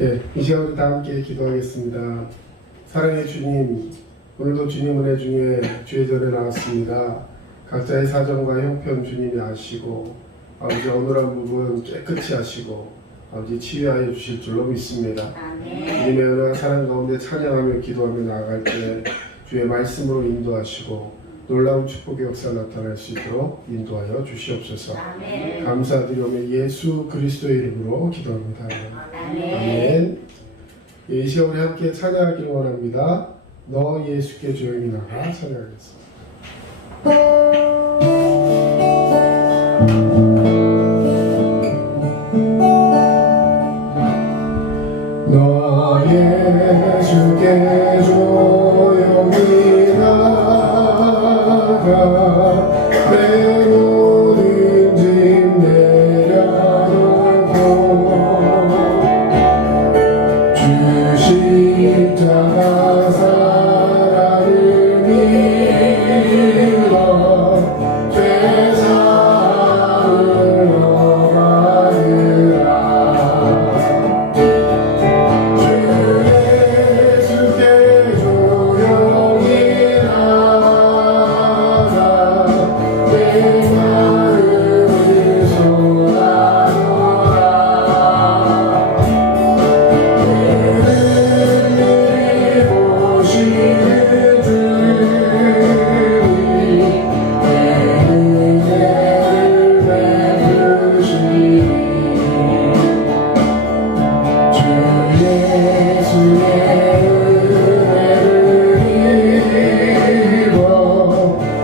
이 시간 우리 다 함께 기도하겠습니다. 사랑의 주님, 오늘도 주님 은혜 중에 주의 전에 나왔습니다. 각자의 사정과 형편 주님이 아시고 아버지 어눌한 부분 깨끗이 하시고 아버지 치유하여 주실 줄로 믿습니다. 주님의 은혜와 사랑 가운데 찬양하며 기도하며 나아갈 때 주의 말씀으로 인도하시고 놀라운 축복의 역사 나타날 수 있도록 인도하여 주시옵소서. 감사드리며 예수 그리스도의 이름으로 기도합니다. 아멘. 이 시간 우리 함께 찬양하기를 원합니다. 너 예수께 조용히 나가 찬양하겠습니다. 너 예수께 조용히 나가 내 모든 짐 내려놓고 주 십자가 사랑을 믿어 죄사함을 얻으라. 주 예수께 조용히 나가 내 마음을 쏟아놓으라. 보시는 주님 내 은혜를 베푸시니 주 예수의 은혜를 입어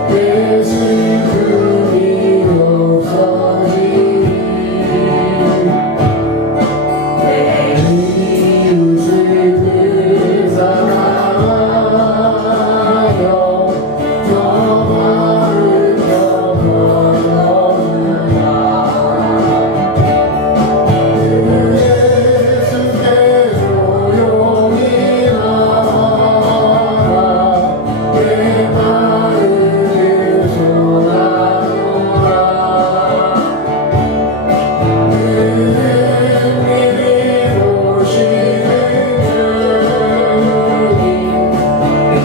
내 슬픔이 없어지니 내 이웃을 사랑하여 너 마음을 펴어주라. 예수께 조용히 나가 내 마음을 쏟아놓으라. 은밀히 보시는 주님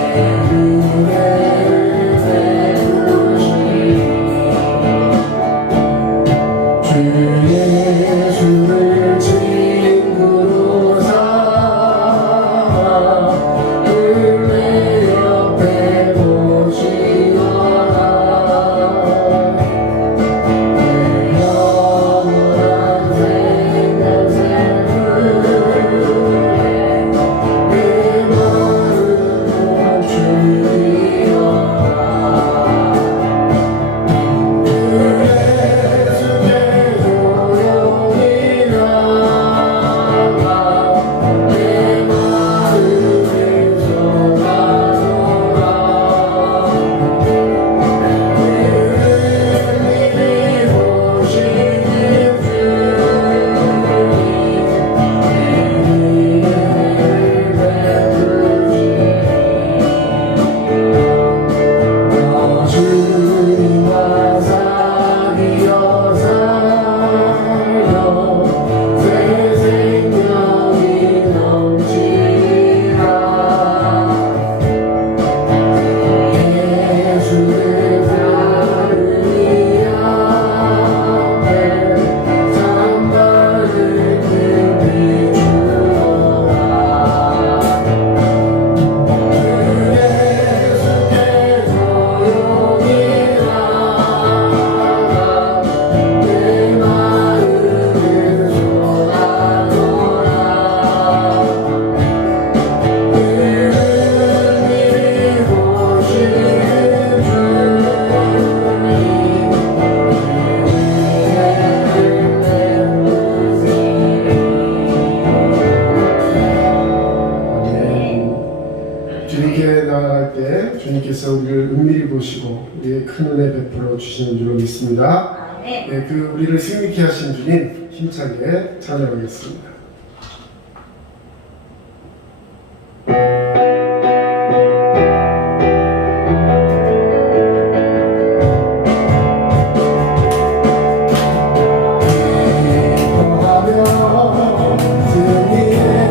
내 은혜를 베푸시니 주 예수를 친구로 삼아 은혜 옆에 모시거라. 내 영원한 생명샘을 내 마음을 주리라. 예수께 조용히 나가 내 마음을 쏟아놓으라. 은밀히 보시는 주님 내 은혜를 베푸시니 너 주님과 사귀어 살며 새 생명이 넘치리라. 예수의 사랑이 앞에 참받은 깊이 주어라. 예수께 조용히 나가 내 마음을 쏟아놓으라. 은밀히 보시는 주님께 나아갈 때 주님께서 우리를 은밀히 보시고 우리의 큰 은혜 베풀어 주시는 줄로 믿습니다. 그 우리를 승리케 하신 주님 힘차게 찬양하겠습니다. 승리의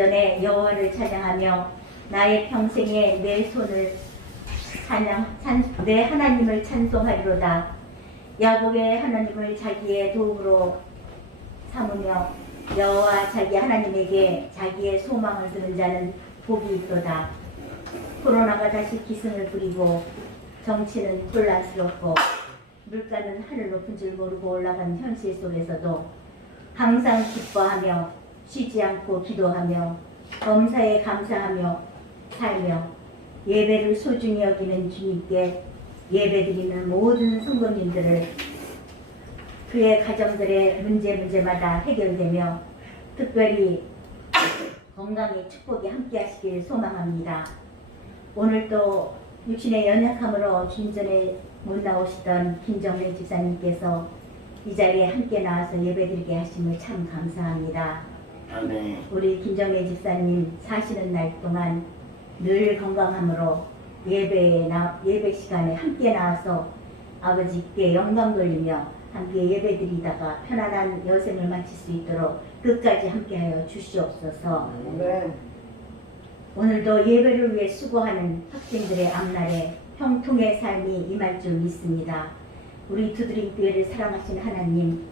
전에 여호와를 찬양하며 나의 평생에 내 하나님을 찬송하리로다. 야곱의 하나님을 자기의 도움으로 삼으며 여호와 자기 하나님에게 자기의 소망을 두는 자는 복이 있도다. 코로나가 다시 기승을 부리고 정치는 혼란스럽고 물가는 하늘 높은 줄 모르고 올라간 현실 속에서도 항상 기뻐하며 쉬지 않고 기도하며 범사에 감사하며 살며 예배를 소중히 여기는 주님께 예배드리는 모든 성도님들을 그의 가정들의 문제마다 해결되며 특별히 건강의 축복이 함께하시길 소망합니다. 오늘도 육신의 연약함으로 주님 전에 못 나오시던 김정래 집사님께서 이 자리에 함께 나와서 예배드리게 하심을 참 감사합니다. 아멘. 우리 김정래 집사님 사시는 날 동안 늘 건강함으로 예배 시간에 함께 나와서 아버지께 영광 돌리며 함께 예배드리다가 편안한 여생을 마칠 수 있도록 끝까지 함께하여 주시옵소서. 아멘. 오늘도 예배를 위해 수고하는 학생들의 앞날에 형통의 삶이 임할 줄 믿습니다. 우리 두드림 교회를 사랑하시는 하나님,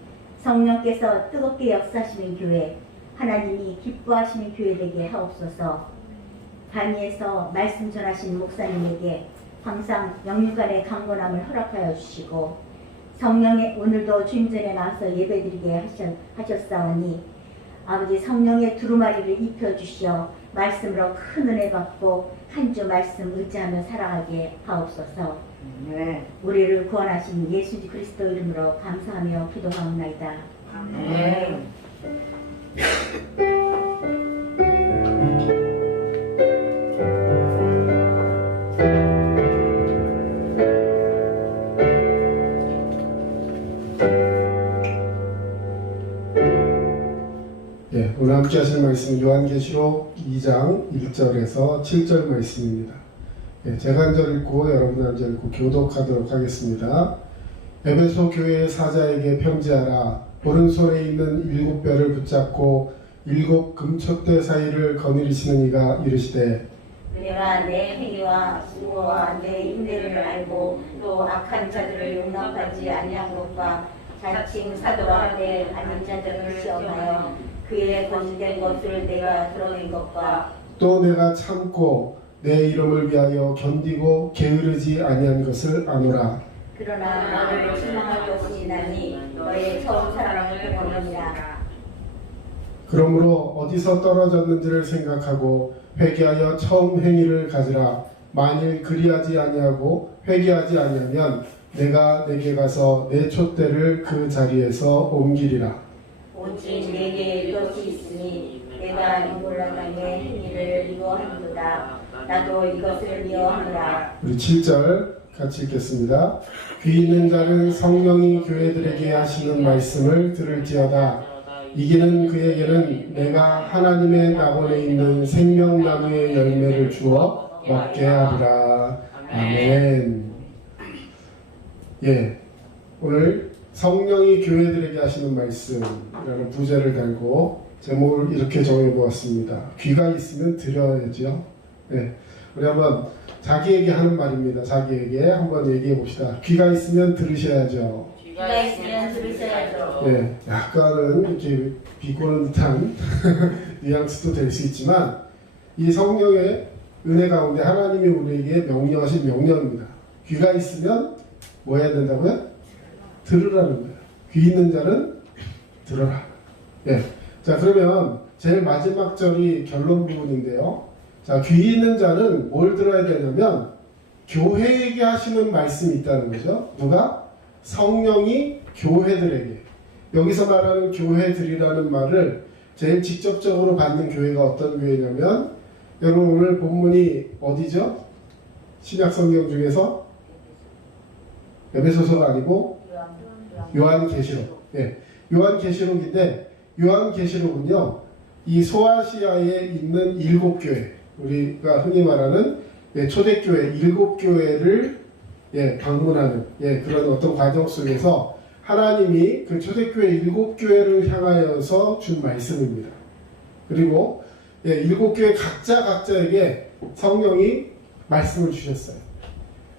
성령께서 뜨겁게 역사하시는 교회, 하나님이 기뻐하시는 교회 되게 하옵소서. 단위에서 말씀 전하신 목사님에게 항상 영육간의 강건함을 허락하여 주시고 성령의 오늘도 주님 전에 나와서 예배드리게 하셨사오니 아버지 성령의 두루마리를 입혀주시어 말씀으로 큰 은혜 받고 한 주 말씀 의지하며 살아가게 하옵소서. 네. 우리를 구원하신 예수 그리스도 이름으로 감사하며 기도하옵나이다. 네. 네, 오늘 함께 하실 말씀은 요한계시록 2장 1절에서 7절 말씀입니다. 네, 제가 한 절 읽고 여러분 한 절 읽고 교독하도록 하겠습니다. 에베소 교회의 사자에게 편지하라. 오른손에 있는 7뼈를 붙잡고 7 금촛대 사이를 거느리시는 이가 이르시되 내가 내 행위와 수고와 내 인내를 알고 또 악한 자들을 용납하지 아니한 것과 자칭 사도라 하되 아닌 자들을 시험하여 그의 거짓된 것을 내가 드러낸 것과 또 내가 참고 내 이름을 위하여 견디고 게으르지 아니한 것을 아노라. 그러나 너를 실망할 것이 있나니 너의 처음 사랑을 회복하느니라. 그러므로 어디서 떨어졌는지를 생각하고 회개하여 처음 행위를 가지라. 만일 그리하지 아니하고 회개하지 아니하면 내가 내게 가서 내 촛대를 그 자리에서 옮기리라. 오직 내게 이것이 있으니 내가 니골라당의 행위를 미워하는도다. 나도 이것을 미워하노라. 우리 7절 같이 읽겠습니다. 귀 있는 자는 성령이 교회들에게 하시는 말씀을 들을지어다. 이기는 그에게는 내가 하나님의 낙원에 있는 생명나무의 열매를 주어 먹게 하리라. 아멘. 예, 오늘 성령이 교회들에게 하시는 말씀이라는 부제를 달고 제목을 이렇게 정해보았습니다. 귀가 있으면 들어야죠. 네, 우리 한번 자기에게 하는 말입니다. 자기에게 한번 얘기해 봅시다. 귀가 있으면 들으셔야죠. 귀가 있으면 들으셔야죠. 네, 약간은 이렇게 비꼬는 듯한 뉘앙스도 될 수 있지만 이 성령의 은혜 가운데 하나님이 우리에게 명령하신 명령입니다. 귀가 있으면 뭐 해야 된다고요? 들으라는 거예요. 귀 있는 자는 들어라. 네, 자 그러면 제일 마지막 절이 결론 부분인데요. 자, 귀 있는 자는 뭘 들어야 되냐면 교회에게 하시는 말씀이 있다는 거죠. 누가? 성령이 교회들에게. 여기서 말하는 교회들이라는 말을 제일 직접적으로 받는 교회가 어떤 교회냐면 여러분 오늘 본문이 어디죠? 신약성경 중에서 에베소서가 아니고 요한계시록. 예, 요한계시록인데 요한계시록은요 이 소아시아에 있는 7교회, 우리가 흔히 말하는 초대교회 7교회를 방문하는 그런 어떤 과정 속에서 하나님이 그 초대교회 7교회를 향하여서 준 말씀입니다. 그리고 일곱 교회 각자에게 성령이 말씀을 주셨어요.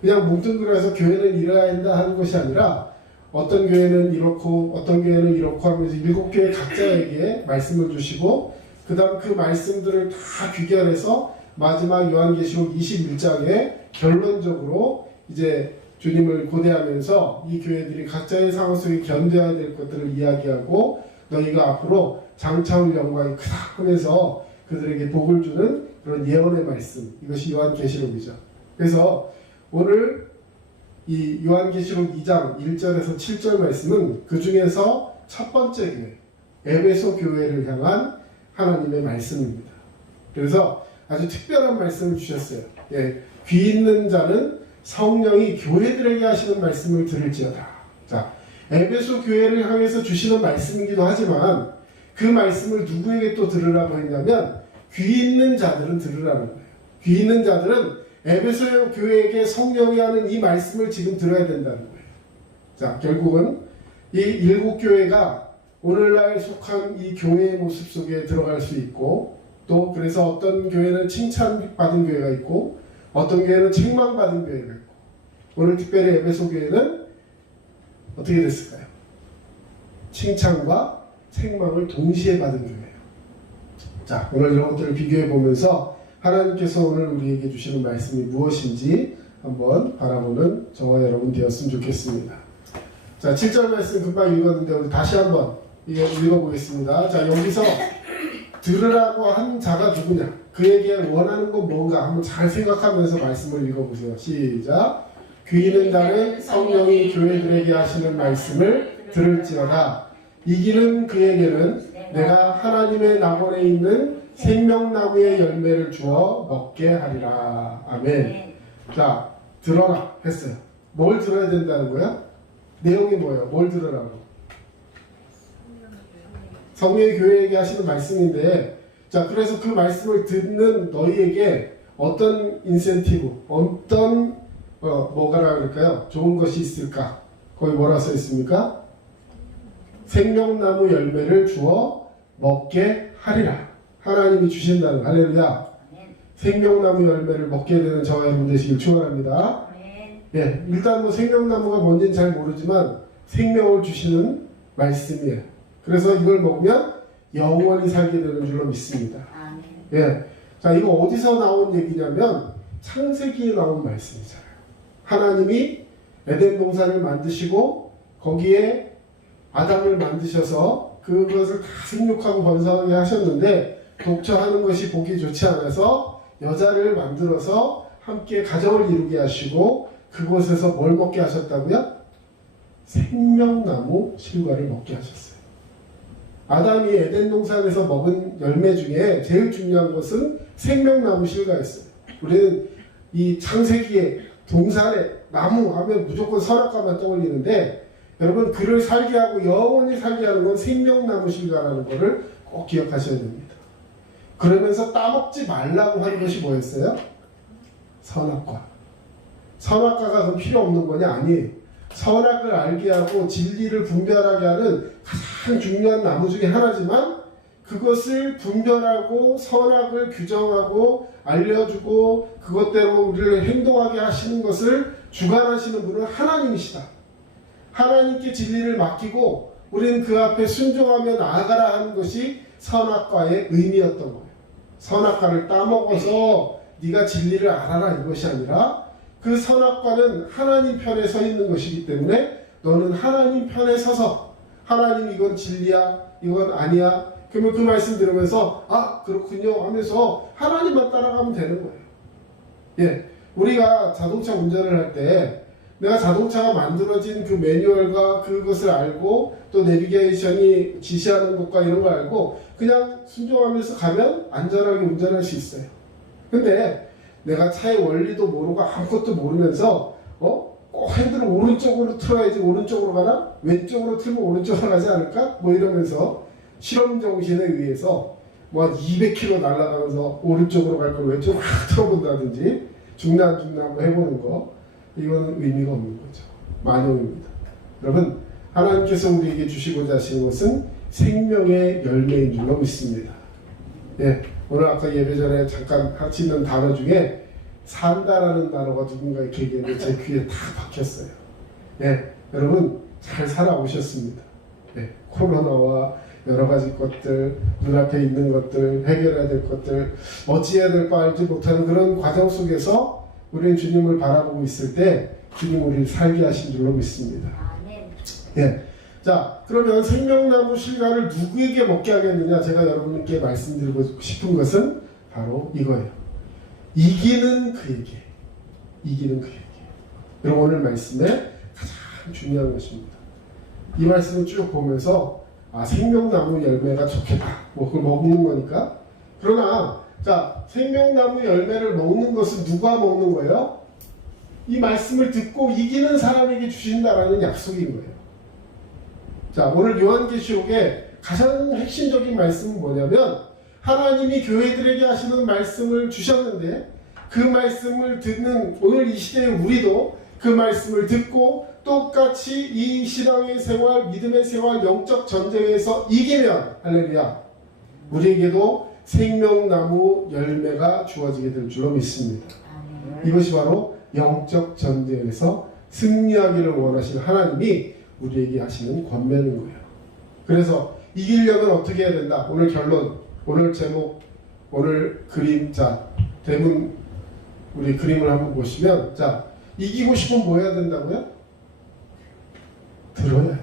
그냥 뭉뚱그려서 교회는 이래야 한다 하는 것이 아니라 어떤 교회는 이렇고 어떤 교회는 이렇고 하면서 일곱 교회 각자에게 말씀을 주시고 그 다음 그 말씀들을 다 귀결해서 마지막 요한계시록 21장에 결론적으로 이제 주님을 고대하면서 이 교회들이 각자의 상황 속에 견뎌야 될 것들을 이야기하고 너희가 앞으로 장차올 영광이 크다 하면서 그들에게 복을 주는 그런 예언의 말씀, 이것이 요한계시록이죠. 그래서 오늘 이 요한계시록 2장 1절에서 7절 말씀은 그 중에서 첫 번째 교회, 에베소 교회를 향한 하나님의 말씀입니다. 그래서 아주 특별한 말씀을 주셨어요. 귀 있는 자는 성령이 교회들에게 하시는 말씀을 들을지어다. 자, 에베소 교회를 향해서 주시는 말씀이기도 하지만 그 말씀을 누구에게 또 들으라고 했냐면 귀 있는 자들은 들으라는 거예요. 귀 있는 자들은 에베소 교회에게 성령이 하는 이 말씀을 지금 들어야 된다는 거예요. 자, 결국은 이 일곱 교회가 오늘날 속한 이 교회의 모습 속에 들어갈 수 있고 또 그래서 어떤 교회는 칭찬받은 교회가 있고 어떤 교회는 책망받은 교회가 있고 오늘 특별히 에베소 교회는 어떻게 됐을까요? 칭찬과 책망을 동시에 받은 교회예요. 자, 오늘 이런 것들을 비교해 보면서 하나님께서 오늘 우리에게 주시는 말씀이 무엇인지 한번 바라보는 저와 여러분 되었으면 좋겠습니다. 자, 7절 말씀 금방 읽었는데 우리 다시 한번 읽어보겠습니다. 자, 여기서 들으라고 한 자가 누구냐? 그에게 원하는 건 뭔가 한번 잘 생각하면서 말씀을 읽어보세요. 시작. 귀 있는 자는 성령이 교회들에게 하시는 말씀을 들을지어다. 이기는 그에게는 내가 하나님의 낙원에 있는 생명나무의 열매를 주어 먹게 하리라. 아멘. 자, 들어라 했어요. 뭘 들어야 된다는 거야? 내용이 뭐예요? 뭘 들으라고? 성령의 교회에게 하시는 말씀인데, 자, 그래서 그 말씀을 듣는 너희에게 어떤 인센티브, 어떤 뭐가라 그럴까요? 좋은 것이 있을까? 거기 뭐라 써 있습니까? 생명나무 열매를 주어 먹게 하리라. 하나님이 주신다는, 할렐루야. 생명나무 열매를 먹게 되는 저와 여러분 되시길 축원합니다. 예, 일단 뭐 생명나무가 뭔지는 잘 모르지만 생명을 주시는 말씀이에요. 그래서 이걸 먹으면 영원히 살게 되는 줄로 믿습니다. 예, 자, 이거 어디서 나온 얘기냐면 창세기에 나온 말씀이잖아요. 하나님이 에덴 동산을 만드시고 거기에 아담을 만드셔서 그것을 다 생육하고 번성하게 하셨는데 독처하는 것이 보기 좋지 않아서 여자를 만들어서 함께 가정을 이루게 하시고 그곳에서 뭘 먹게 하셨다고요? 생명나무 실과를 먹게 하셨어요. 아담이 에덴 동산에서 먹은 열매 중에 제일 중요한 것은 생명나무 실과였어요. 우리는 이 창세기에 동산에 나무 하면 무조건 선악과만 떠올리는데 여러분 그를 살게 하고 영원히 살게 하는 건 생명나무 실과라는 것을 꼭 기억하셔야 됩니다. 그러면서 따먹지 말라고 하는 것이 뭐였어요? 선악과. 선악과가 그럼 필요 없는 거냐? 아니에요. 선악을 알게 하고 진리를 분별하게 하는 가장 중요한 나무 중에 하나지만 그것을 분별하고 선악을 규정하고 알려주고 그것대로 우리를 행동하게 하시는 것을 주관하시는 분은 하나님이시다. 하나님께 진리를 맡기고 우리는 그 앞에 순종하며 나아가라 하는 것이 선악과의 의미였던 거예요. 선악과를 따먹어서 네가 진리를 알아라 이것이 아니라 그 선악과는 하나님 편에 서 있는 것이기 때문에 너는 하나님 편에 서서 하나님 이건 진리야 이건 아니야 그러면 그 말씀 들으면서 아 그렇군요 하면서 하나님만 따라가면 되는 거예요. 예, 우리가 자동차 운전을 할 때 내가 자동차가 만들어진 그 매뉴얼과 그것을 알고 또 내비게이션이 지시하는 것과 이런 걸 알고 그냥 순종하면서 가면 안전하게 운전할 수 있어요. 근데 내가 차의 원리도 모르고 아무것도 모르면서 꼭 핸들을 오른쪽으로 틀어야지 오른쪽으로 가나? 왼쪽으로 틀면 오른쪽으로 가지 않을까? 뭐 이러면서 실험 정신에 의해서 뭐 한 200km 날아가면서 오른쪽으로 갈 걸 왼쪽으로 틀어본다든지 중단 한번 해보는 거 이거는 의미가 없는 거죠. 만용입니다. 여러분 하나님께서 우리에게 주시고자 하시는 것은 생명의 열매인 줄로 믿습니다. 예, 오늘 아까 예배 전에 잠깐 같이 있는 단어 중에 산다라는 단어가 누군가 이렇게 얘기했는데 제 귀에 다 박혔어요. 예, 여러분 잘 살아오셨습니다. 예, 코로나와 여러 가지 것들, 눈앞에 있는 것들, 해결해야 될 것들, 어찌해야 될 거 알지 못하는 그런 과정 속에서 우리는 주님을 바라보고 있을 때 주님 우리를 살게 하신 줄로 믿습니다. 아멘. 예. 자, 그러면 생명나무 실과를 누구에게 먹게 하겠느냐? 제가 여러분께 말씀드리고 싶은 것은 바로 이거예요. 이기는 그에게. 이기는 그에게. 여러분 오늘 말씀에 가장 중요한 것입니다. 이 말씀을 쭉 보면서 생명나무 열매가 좋겠다. 뭐 그걸 먹는 거니까. 그러나 자, 생명나무 열매를 먹는 것은 누가 먹는 거예요? 이 말씀을 듣고 이기는 사람에게 주신다라는 약속인 거예요. 자, 오늘 요한계시록의 가장 핵심적인 말씀은 뭐냐면 하나님이 교회들에게 하시는 말씀을 주셨는데 그 말씀을 듣는 오늘 이 시대의 우리도 그 말씀을 듣고 똑같이 이 신앙의 생활, 믿음의 생활, 영적 전쟁에서 이기면 할렐루야 우리에게도 생명나무 열매가 주어지게 될 줄로 믿습니다. 이것이 바로 영적 전쟁에서 승리하기를 원하시는 하나님이 우리에게 하시는 권면인 거예요. 그래서 이기려면 어떻게 해야 된다? 오늘 결론, 오늘 제목, 오늘 그림, 자 대문 우리 그림을 한번 보시면 자 이기고 싶으면 뭐 해야 된다고요? 들어야 돼요.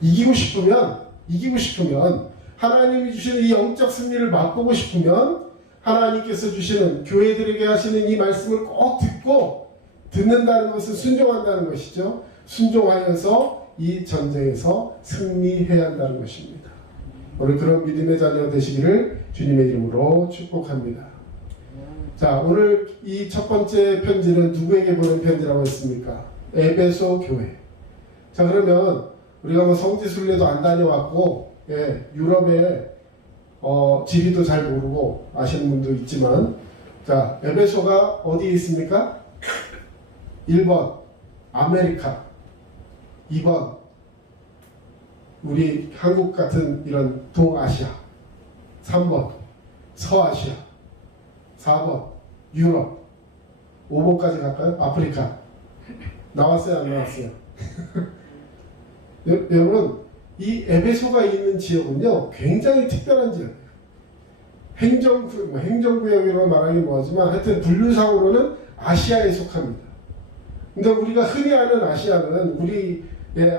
이기고 싶으면 하나님이 주시는 이 영적 승리를 맛보고 싶으면 하나님께서 주시는 교회들에게 하시는 이 말씀을 꼭 듣고 듣는다는 것은 순종한다는 것이죠. 순종하여서 이 전쟁에서 승리해야 한다는 것입니다. 오늘 그런 믿음의 자녀 되시기를 주님의 이름으로 축복합니다. 자, 오늘 이 첫 번째 편지는 누구에게 보낸 편지라고 했습니까? 에베소 교회. 자, 그러면 우리가 뭐 성지순례도 안 다녀왔고 유럽에 지리도 잘 모르고 아시는 분도 있지만 자, 에베소가 어디에 있습니까? 1번 아메리카, 2번 우리 한국 같은 이런 동아시아, 3번 서아시아, 4번 유럽, 5번까지 갈까요? 아프리카. 나왔어요? 안 나왔어요? 여러분 이 에베소가 있는 지역은요 굉장히 특별한 지역이에요. 행정구역이라고 말하기 뭐하지만 하여튼 분류상으로는 아시아에 속합니다. 근데 우리가 흔히 아는 아시아는 우리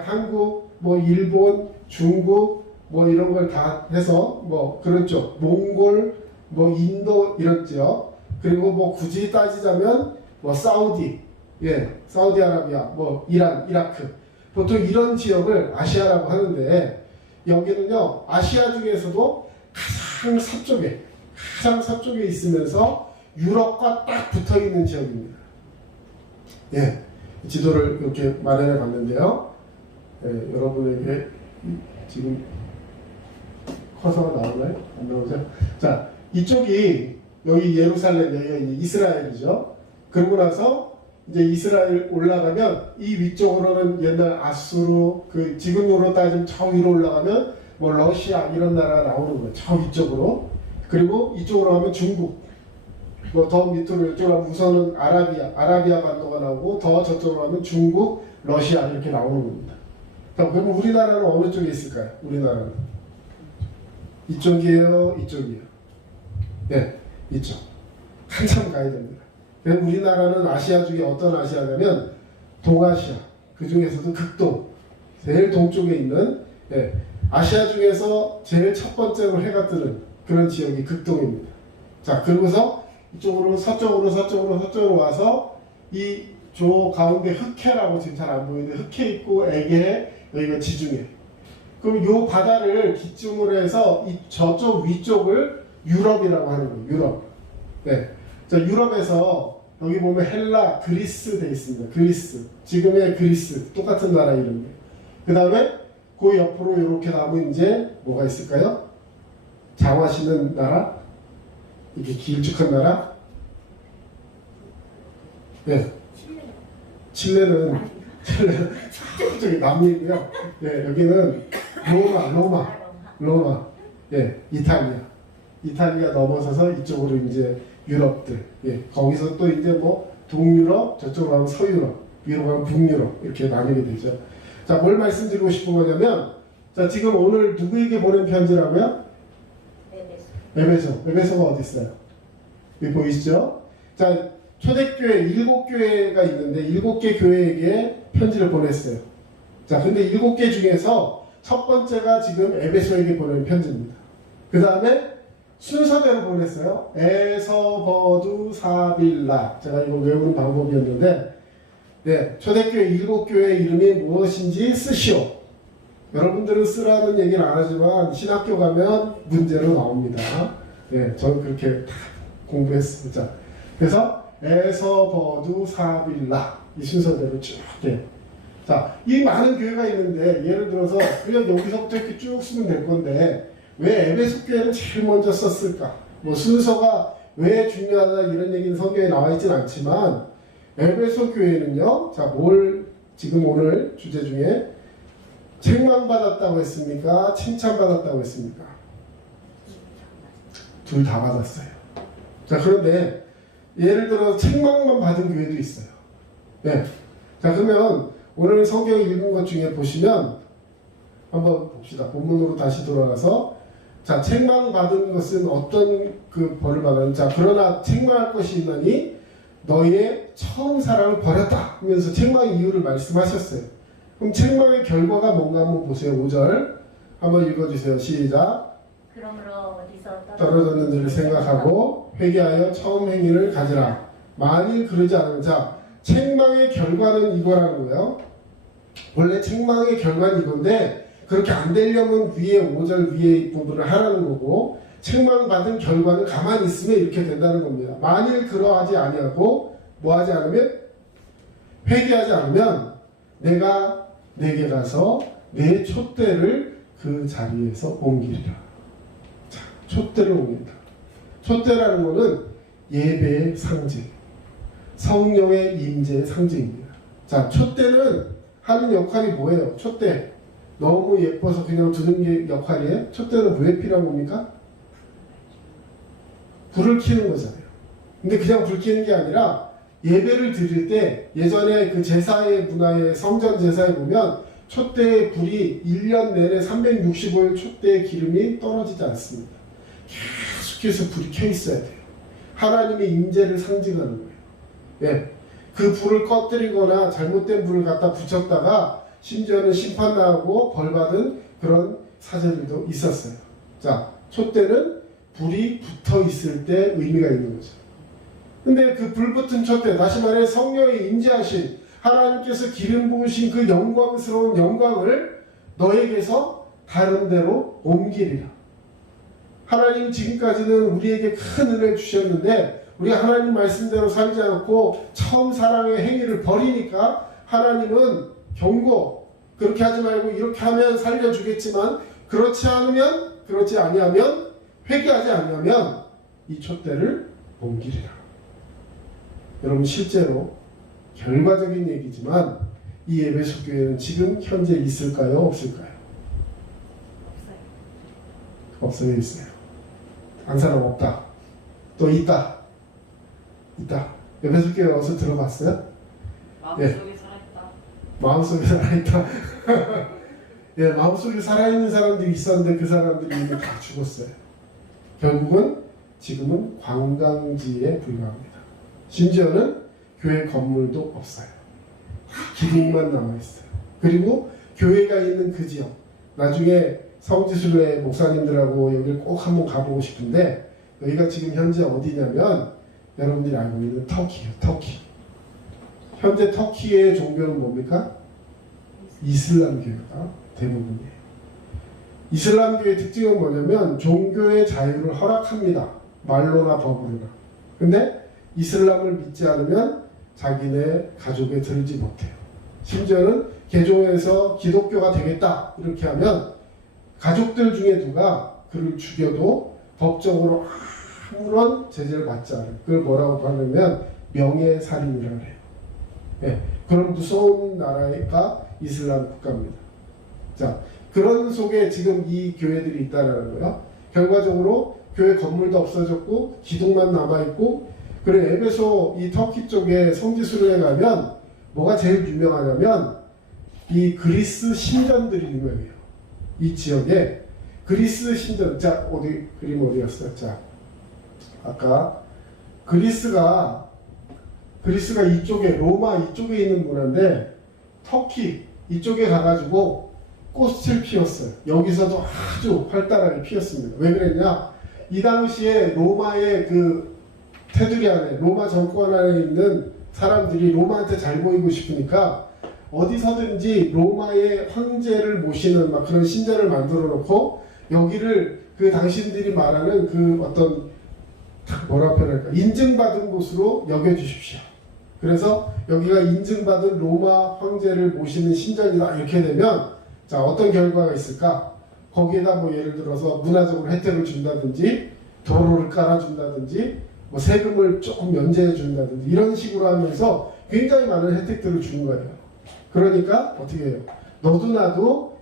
한국, 뭐 일본, 중국 뭐 이런 걸 다 해서 뭐 그렇죠. 몽골, 뭐 인도 이런 지역 그리고 뭐 굳이 따지자면 뭐 사우디, 사우디아라비아, 뭐 이란, 이라크 보통 이런 지역을 아시아라고 하는데 여기는요 아시아 중에서도 가장 서쪽에 있으면서 유럽과 딱 붙어 있는 지역입니다. 지도를 이렇게 마련해 봤는데요. 여러분에게 지금 커서가 나오나요? 안 나오죠? 자, 이쪽이 여기 예루살렘, 여기가 이스라엘이죠. 그러고 나서 이제 이스라엘 올라가면 이 위쪽으로는 옛날 아수르, 그 지금으로 따지면 저 위로 올라가면 뭐 러시아 이런 나라가 나오는 거예요. 저 위쪽으로. 그리고 이쪽으로 가면 중국. 뭐 더 밑으로 이쪽으로 가면 우선은 아라비아 반도가 나오고 더 저쪽으로 가면 중국, 러시아 이렇게 나오는 겁니다. 그럼 우리나라는 어느 쪽에 있을까요? 우리나라는 이쪽이에요, 이쪽이에요. 이쪽. 한참 가야 됩니다. 그래서 우리나라는 아시아 중에 어떤 아시아냐면 동아시아, 그 중에서도 극동, 제일 동쪽에 있는 아시아 중에서 제일 첫 번째로 해가 뜨는 그런 지역이 극동입니다. 자, 그러고서 이쪽으로 서쪽으로 와서 이 조 가운데 흑해라고 지금 잘 안 보이는데 흑해 있고 에게 여기가 지중해. 그럼 요 바다를 기점으로 해서 이 저쪽 위쪽을 유럽이라고 하는 거예요. 유럽. 자, 유럽에서 여기 보면 헬라, 그리스 돼 있습니다. 그리스. 지금의 그리스. 똑같은 나라 이름이에요. 그 다음에 그 옆으로 이렇게 나오면 이제 뭐가 있을까요? 장화시는 나라? 이렇게 길쭉한 나라? 칠레는 저기 남미고요. 여기는 로마. 이탈리아. 이탈리아 넘어서서 이쪽으로 이제 유럽들, 예, 거기서 또 이제 뭐 동유럽, 저쪽으로 가면 서유럽, 위로 가면 북유럽 이렇게 나뉘게 되죠. 자, 뭘 말씀드리고 싶은 거냐면, 자, 지금 오늘 누구에게 보낸 편지라고요? 에베소가 어디 있어요? 여기 보이시죠? 자, 초대교회 7교회가 있는데 7개 교회에게 편지를 보냈어요. 자, 근데 7개 중에서 첫 번째가 지금 에베소에게 보낸 편지입니다. 그 다음에 순서대로 보냈어요. 에서버두사빌라. 제가 이거 외우는 방법이었는데, 네, 초대교회 7교회 이름이 무엇인지 쓰시오. 여러분들은 쓰라는 얘기를 안 하지만 신학교 가면 문제로 나옵니다. 네, 저는 그렇게 다 공부했습니다. 그래서 에서버두사빌라 이 순서대로 쭉 돼. 자, 이 많은 교회가 있는데 예를 들어서 그냥 여기서부터 이렇게 쭉 쓰면 될 건데 왜 에베소 교회를 제일 먼저 썼을까? 뭐 순서가 왜 중요하다 이런 얘기는 성경에 나와 있진 않지만 에베소 교회는요, 자, 뭘 지금 오늘 주제 중에 책망받았다고 했습니까? 칭찬받았다고 했습니까? 둘 다 받았어요. 자, 그런데 예를 들어 책망만 받은 교회도 있어요. 네. 자, 그러면 오늘 성경 읽은 것 중에 보시면 한번 봅시다. 본문으로 다시 돌아가서 자, 책망받은 것은 어떤 그 벌을 받았는지. 자, 그러나 책망할 것이 있나니 너희의 처음 사랑을 버렸다 하면서 책망의 이유를 말씀하셨어요. 그럼 책망의 결과가 뭔가 한번 보세요. 5절 한번 읽어주세요. 시작. 그러므로 어디서 떨어졌는지를 생각하고 회개하여 처음 행위를 가지라. 만일 그러지 않으면, 자, 책망의 결과는 이거라는 거예요. 원래 책망의 결과는 이건데 그렇게 안 되려면 위에 5절 위에 부분을 하라는 거고, 책망받은 결과는 가만히 있으면 이렇게 된다는 겁니다. 만일 그러하지 아니하고 뭐 하지 않으면, 회개하지 않으면 내가 내게 가서 내 촛대를 그 자리에서 옮기리라. 자, 촛대를 옮긴다. 촛대라는 것은 예배의 상징, 성령의 임재의 상징입니다. 자, 촛대는 하는 역할이 뭐예요? 촛대 너무 예뻐서 그냥 두는 게 역할이에요? 촛대는 왜 필요한 겁니까? 불을 켜는 거잖아요. 근데 그냥 불 켜는 게 아니라 예배를 드릴 때 예전에 그 제사의 문화의 성전 제사에 보면 촛대의 불이 1년 내내 365일 촛대의 기름이 떨어지지 않습니다. 계속해서 불이 켜 있어야 돼요. 하나님의 임재를 상징하는 거예요. 예. 그 불을 꺼뜨리거나 잘못된 불을 갖다 붙였다가 심지어는 심판나고 벌받은 그런 사례들도 있었어요. 자, 촛대는 불이 붙어 있을 때 의미가 있는 거죠. 근데 그 불붙은 촛대, 다시 말해 성령의 임재하신 하나님께서 기름 부으신 그 영광스러운 영광을 너에게서 다른 데로 옮기리라. 하나님 지금까지는 우리에게 큰 은혜를 주셨는데 우리가 하나님 말씀대로 살지 않고 처음 사랑의 행위를 버리니까 하나님은 경고, 그렇게 하지 말고 이렇게 하면 살려주겠지만 그렇지 아니하면 회개하지 않으면 이 촛대를 옮기리라. 여러분, 실제로 결과적인 얘기지만 이 에베소 교회는 지금 현재 있을까요? 없을까요? 없어요. 있어요. 한 사람 없다. 또 있다. 에베소 교회 와서 들어봤어요? 마음속에 예. 살아있다. 마음속에 살아있다. 예, 마음속에 살아있는 사람들이 있었는데 그 사람들이 이미 다 죽었어요. 결국은 지금은 관광지에 불과합니다. 심지어는 교회 건물도 없어요. 기둥만 남아있어요. 그리고 교회가 있는 그 지역, 나중에 성지순례 목사님들하고 여기를 꼭 한번 가보고 싶은데 여기가 지금 현재 어디냐면 여러분들이 알고 있는 터키예요. 터키. 현재 터키의 종교는 뭡니까? 이슬람교가 대부분이에요. 이슬람교의 특징은 뭐냐면 종교의 자유를 허락합니다. 말로나 법으로나. 근데 이슬람을 믿지 않으면 자기네 가족에 들지 못해요. 심지어는 개종해서 기독교가 되겠다 이렇게 하면 가족들 중에 누가 그를 죽여도 법적으로 아무런 제재를 받지 않아요. 그걸 뭐라고 하냐면 명예살인이라고 해요. 네, 그런 무서운 나라가 이슬람 국가입니다. 자, 그런 속에 지금 이 교회들이 있다는 거예요. 결과적으로 교회 건물도 없어졌고 기둥만 남아있고. 그래 에베소 이 터키 쪽에 성지순례에 가면 뭐가 제일 유명하냐면 이 그리스 신전들이 유명해요. 이 지역에 그리스 신전. 자 어디 그림 어디였어요? 자 아까 그리스가 이쪽에 로마 이쪽에 있는 문화인데 터키 이쪽에 가가지고 꽃을 피웠어요. 여기서도 아주 활달하게 피었습니다. 왜 그랬냐? 이 당시에 로마의 그 테두리 안에 로마 정권 안에 있는 사람들이 로마한테 잘 보이고 싶으니까 어디서든지 로마의 황제를 모시는 막 그런 신전을 만들어 놓고 여기를 그 당신들이 말하는 그 어떤 뭐라 표현할까 인증받은 곳으로 여겨주십시오. 그래서 여기가 인증받은 로마 황제를 모시는 신전이다 이렇게 되면 자 어떤 결과가 있을까? 거기에다 뭐 예를 들어서 문화적으로 혜택을 준다든지 도로를 깔아준다든지 뭐 세금을 조금 면제해 준다든지 이런 식으로 하면서 굉장히 많은 혜택들을 주는 거예요. 그러니까 어떻게 해요? 너도 나도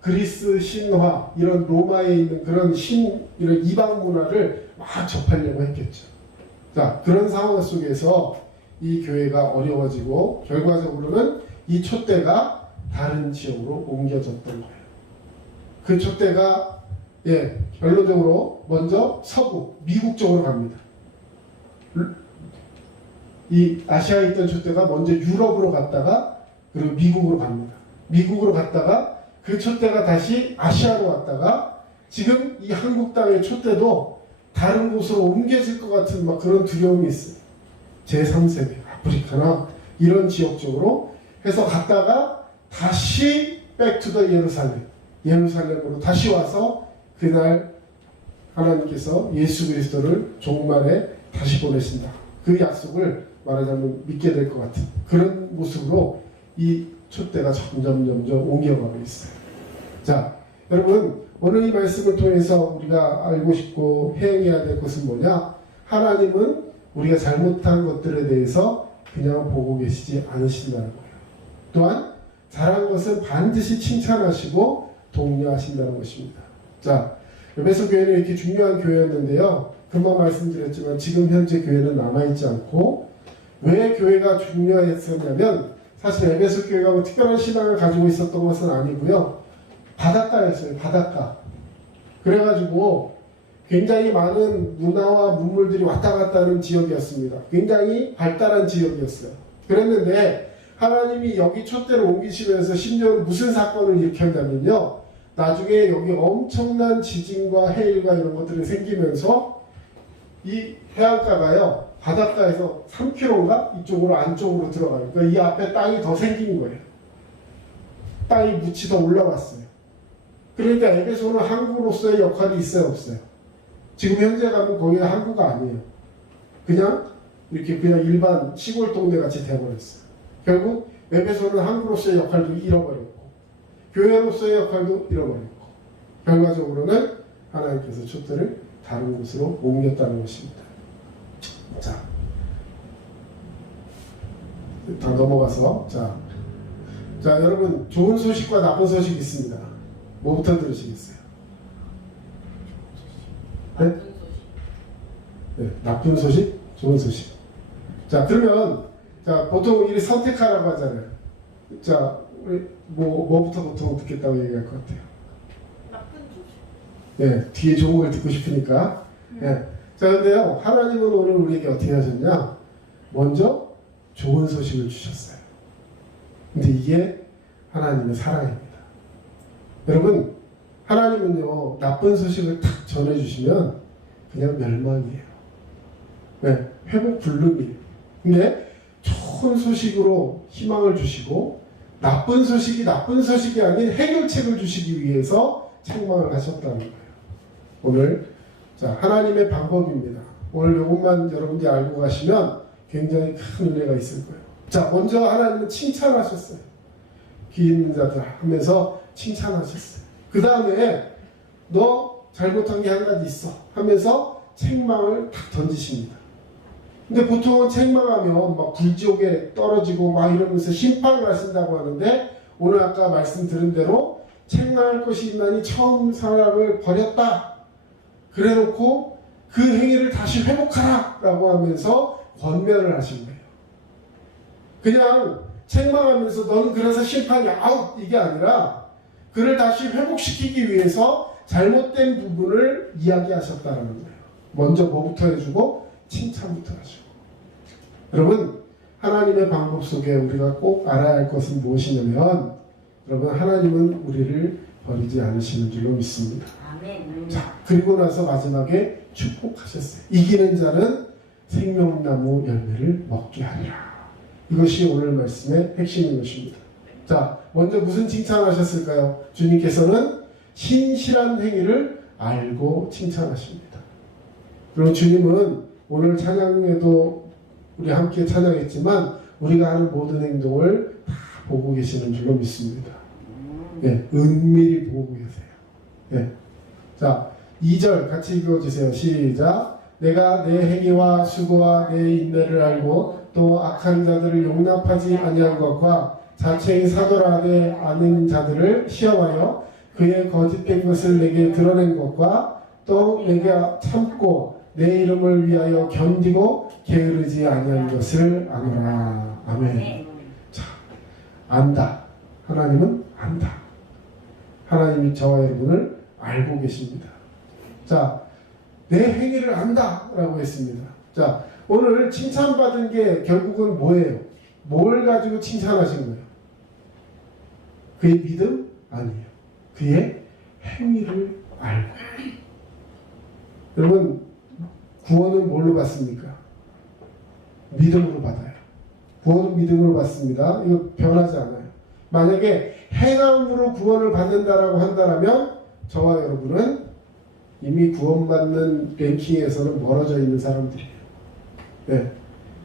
그리스 신화 이런 로마에 있는 그런 이런 이방 문화를 막 접하려고 했겠죠. 자 그런 상황 속에서 이 교회가 어려워지고 결과적으로는 이 촛대가 다른 지역으로 옮겨졌던 거예요. 그 촛대가 결론적으로 먼저 서부 미국 쪽으로 갑니다. 이 아시아에 있던 촛대가 먼저 유럽으로 갔다가 그리고 미국으로 갑니다. 미국으로 갔다가 그 촛대가 다시 아시아로 왔다가 지금 이 한국 땅의 촛대도 다른 곳으로 옮겨질 것 같은 막 그런 두려움이 있어요. 제3세계 아프리카나 이런 지역 쪽으로 해서 갔다가 다시 백투더 예루살렘으로 다시 와서 그날 하나님께서 예수 그리스도를 종말에 다시 보내신다. 그 약속을 말하자면 믿게 될 것 같은 그런 모습으로 이 촛대가 점점 옮겨가고 있어요. 자, 여러분 오늘 이 말씀을 통해서 우리가 알고 싶고 행해야 될 것은 뭐냐? 하나님은 우리가 잘못한 것들에 대해서 그냥 보고 계시지 않으신다는 거예요. 또한 잘한 것은 반드시 칭찬하시고 독려하신다는 것입니다. 자, 에베소 교회는 이렇게 중요한 교회였는데요. 금방 말씀드렸지만 지금 현재 교회는 남아있지 않고 왜 교회가 중요했었냐면 사실 에베소 교회가 뭐 특별한 신앙을 가지고 있었던 것은 아니고요. 바닷가였어요. 바닷가. 그래가지고 굉장히 많은 문화와 문물들이 왔다 갔다 하는 지역이었습니다. 굉장히 발달한 지역이었어요. 그랬는데 하나님이 여기 촛대를 옮기시면서 심지어 무슨 사건을 일으켰냐면요. 나중에 여기 엄청난 지진과 해일과 이런 것들이 생기면서 이 해안가가요. 바닷가에서 3km인가? 이쪽으로 안쪽으로 들어가요. 그러니까 이 앞에 땅이 더 생긴 거예요. 땅이 묻이 더 올라왔어요. 그러니까 에베소는 항구로서의 역할이 있어요, 없어요? 지금 현재 가면 거기가 항구가 아니에요. 그냥 이렇게 그냥 일반 시골 동네 같이 돼버렸어요. 결국 에베소는 항구로서의 역할도 잃어버렸고 교회로서의 역할도 잃어버렸고 결과적으로는 하나님께서 촛대를 다른 곳으로 옮겼다는 것입니다. 자, 다 넘어가서 자 여러분 좋은 소식과 나쁜 소식이 있습니다. 뭐부터 들으시겠어요? 네? 네, 나쁜 소식, 좋은 소식. 자, 그러면 자 보통 이렇게 선택하라고 하잖아요. 자, 우리 뭐부터 보통 듣겠다고 얘기할 것 같아요. 나쁜 소식. 네, 뒤에 좋은 걸 듣고 싶으니까. 네. 자, 근데요, 하나님은 오늘 우리에게 어떻게 하셨냐? 먼저 좋은 소식을 주셨어요. 근데 이게 하나님의 사랑입니다. 여러분, 하나님은요, 나쁜 소식을 탁 전해주시면 그냥 멸망이에요. 네, 회복 불능이에요. 근데 좋은 소식으로 희망을 주시고 나쁜 소식이 아닌 해결책을 주시기 위해서 책망을 하셨다는 거예요. 오늘 자 하나님의 방법입니다. 오늘 이것만 여러분들이 알고 가시면 굉장히 큰 은혜가 있을 거예요. 자 먼저 하나님은 칭찬하셨어요. 귀 있는 자들 하면서 칭찬하셨어요. 그 다음에 너 잘못한 게 한 가지 있어 하면서 책망을 탁 던지십니다. 근데 보통은 책망하면 막 불지옥에 떨어지고 막 이러면서 심판을 하신다고 하는데 오늘 아까 말씀 들은 대로 책망할 것이 있나니 처음 사람을 버렸다. 그래놓고 그 행위를 다시 회복하라 라고 하면서 권면을 하신 거예요. 그냥 책망하면서 너는 그래서 심판이 아웃 이게 아니라 그를 다시 회복시키기 위해서 잘못된 부분을 이야기하셨다는 거예요. 먼저 뭐부터 해주고 칭찬부터 하시고. 여러분, 하나님의 방법 속에 우리가 꼭 알아야 할 것은 무엇이냐면, 여러분, 하나님은 우리를 버리지 않으시는 줄로 믿습니다. 아멘. 자, 그리고 나서 마지막에 축복하셨어요. 이기는 자는 생명나무 열매를 먹게 하리라. 이것이 오늘 말씀의 핵심인 것입니다. 자, 먼저 무슨 칭찬하셨을까요? 주님께서는 신실한 행위를 알고 칭찬하십니다. 그리고 주님은 오늘 찬양에도 우리 함께 찬양했지만 우리가 하는 모든 행동을 다 보고 계시는 줄로 믿습니다. 네, 은밀히 보고 계세요. 네. 자, 2절 같이 읽어주세요. 시작. 내가 내 행위와 수고와 내 인내를 알고 또 악한 자들을 용납하지 아니한 것과 자칭 사도라 하되 아는 자들을 시험하여 그의 거짓된 것을 내게 드러낸 것과 또 내게 참고 내 이름을 위하여 견디고 게으르지 아니한 것을 아노라. 아멘. 자, 안다. 하나님은 안다. 하나님이 저와 여러분을 알고 계십니다. 자, 내 행위를 안다 라고 했습니다. 자, 오늘 칭찬받은 게 결국은 뭐예요? 뭘 가지고 칭찬하신 거예요? 그의 믿음? 아니에요. 그의 행위를 알고. 여러분, 구원은 뭘로 받습니까? 믿음으로 받아요. 구원은 믿음으로 받습니다. 이거 변하지 않아요. 만약에 행함으로 구원을 받는다라고 한다면 저와 여러분은 이미 구원받는 랭킹에서는 멀어져 있는 사람들이에요. 네.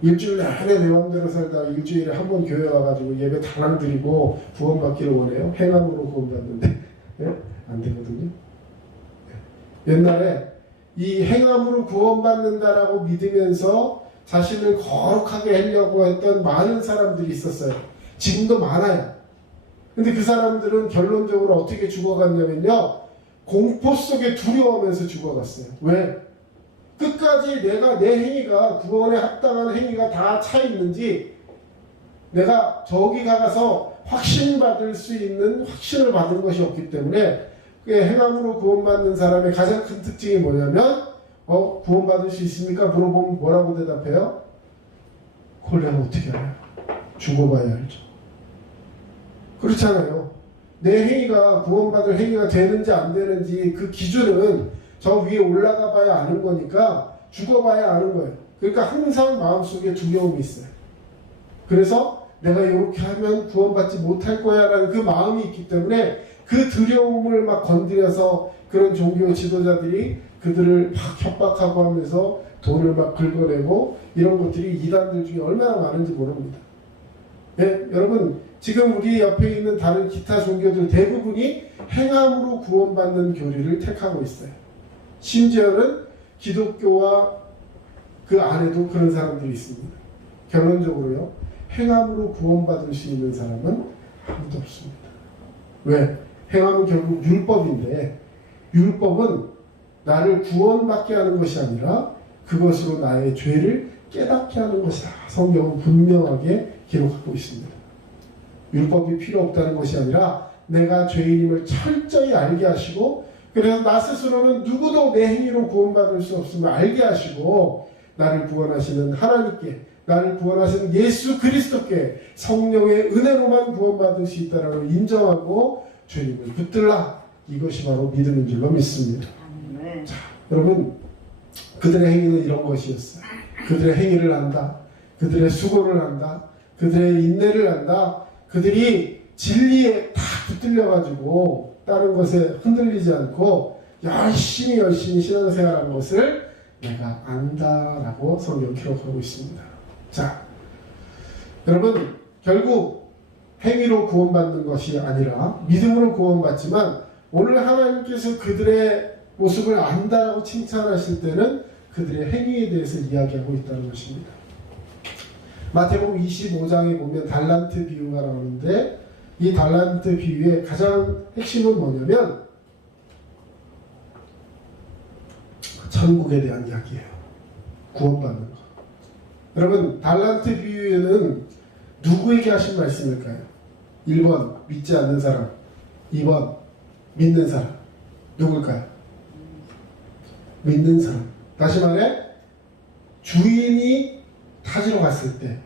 일주일 내내 내 맘대로 살다가 일주일에 한 번 교회 와가지고 예배 달랑 드리고 구원받기를 원해요. 행함으로 구원받는데 네? 안 되거든요. 네. 옛날에 이 행함으로 구원받는다라고 믿으면서 자신을 거룩하게 하려고 했던 많은 사람들이 있었어요. 지금도 많아요. 근데 그 사람들은 결론적으로 어떻게 죽어갔냐면요, 공포 속에 두려워하면서 죽어갔어요. 왜? 끝까지 내가 내 행위가 구원에 합당한 행위가 다 차 있는지, 내가 저기 가서 확신받을 수 있는 확신을 받은 것이 없기 때문에, 그 행함으로 구원받는 사람의 가장 큰 특징이 뭐냐면, 구원받을 수 있습니까? 물어보면 뭐라고 대답해요? 그걸 내가 어떻게 알아요? 죽어봐야 알죠. 그렇잖아요. 내 행위가 구원받을 행위가 되는지 안 되는지 그 기준은 저 위에 올라가 봐야 아는 거니까 죽어봐야 아는 거예요. 그러니까 항상 마음속에 두려움이 있어요. 그래서 내가 이렇게 하면 구원받지 못할 거야 라는 그 마음이 있기 때문에 그 두려움을 막 건드려서 그런 종교 지도자들이 그들을 막 협박하고 하면서 돈을 막 긁어내고 이런 것들이 이단들 중에 얼마나 많은지 모릅니다. 네, 여러분, 지금 우리 옆에 있는 다른 기타 종교들 대부분이 행함으로 구원받는 교리를 택하고 있어요. 심지어는 기독교와 그 안에도 그런 사람들이 있습니다. 결론적으로요, 행함으로 구원받을 수 있는 사람은 아무도 없습니다. 왜? 행함은 결국 율법인데, 율법은 나를 구원받게 하는 것이 아니라 그것으로 나의 죄를 깨닫게 하는 것이다. 성경은 분명하게 기록하고 있습니다. 율법이 필요 없다는 것이 아니라 내가 죄인임을 철저히 알게 하시고, 그래서 나 스스로는 누구도 내 행위로 구원받을 수 없음을 알게 하시고, 나를 구원하시는 하나님께, 나를 구원하시는 예수 그리스도께 성령의 은혜로만 구원받을 수 있다라고 인정하고 주님을 붙들라. 이것이 바로 믿음인 줄로 믿습니다. 자, 여러분, 그들의 행위는 이런 것이었어요. 그들의 행위를 안다. 그들의 수고를 안다. 그들의 인내를 안다. 그들이 진리에 다 붙들려가지고 다른 것에 흔들리지 않고 열심히 신앙생활한 것을 내가 안다라고 성경 기록하고 있습니다. 자, 여러분, 결국 행위로 구원받는 것이 아니라 믿음으로 구원받지만 오늘 하나님께서 그들의 모습을 안다라고 칭찬하실 때는 그들의 행위에 대해서 이야기하고 있다는 것입니다. 마태복음 25장에 보면 달란트 비유가 나오는데 이 달란트 비유의 가장 핵심은 뭐냐면 천국에 대한 이야기예요. 구원받는 거. 여러분, 달란트 비유에는 누구에게 하신 말씀일까요? 1번 믿지 않는 사람, 2번 믿는 사람. 누굴까요? 믿는 사람. 다시 말해 주인이 타지러 갔을 때